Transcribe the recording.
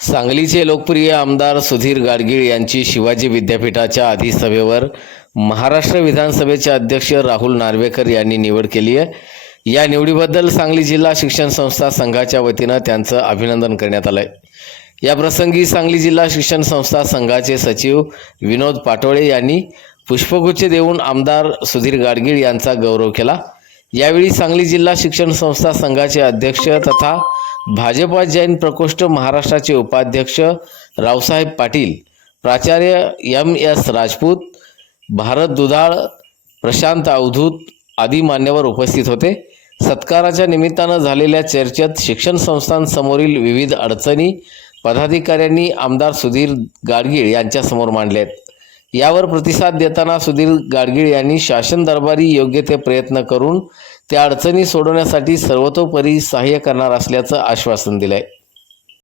सांगलीचे लोकप्रिय आमदार सुधीर गाडगीळ यांची शिवाजी विद्यापीठाच्या अधिसभेवर महाराष्ट्र विधानसभेचे अध्यक्ष राहुल नार्वेकर यांनी निवड केली आहे. या निवडीबद्दल सांगली जिल्हा शिक्षण संस्था संघाच्या वतीनं त्यांचं अभिनंदन करण्यात आलंय. या प्रसंगी सांगली जिल्हा शिक्षण संस्था संघाचे सचिव विनोद पाटोळे यांनी पुष्पगुच्छ देऊन आमदार सुधीर गाडगीळ यांचा गौरव केला. यावेळी सांगली जिल्हा शिक्षण संस्था संघाचे अध्यक्ष तथा भाजपा जैन प्रकोष्ठ महाराष्ट्राचे उपाध्यक्ष रावसाहेब पाटील प्राचार्य एम एस राजपूत भारत दुधाळ प्रशांत अवधूत आदी मान्यवर उपस्थित होते. सत्काराच्या निमित्तानं झालेल्या चर्चेत शिक्षण संस्थांसमोरील विविध अडचणी पदाधिकाऱ्यांनी आमदार सुधीर गाडगीळ यांच्यासमोर मांडल्या आहेत यावर प्रतिसाद देताना सुधीर गाडगीळ यांनी शासन दरबारी योग्य ते प्रयत्न करून त्या अडचणी सोडवण्यासाठी सर्वतोपरी सहाय्य करणार असल्याचं आश्वासन दिलंय.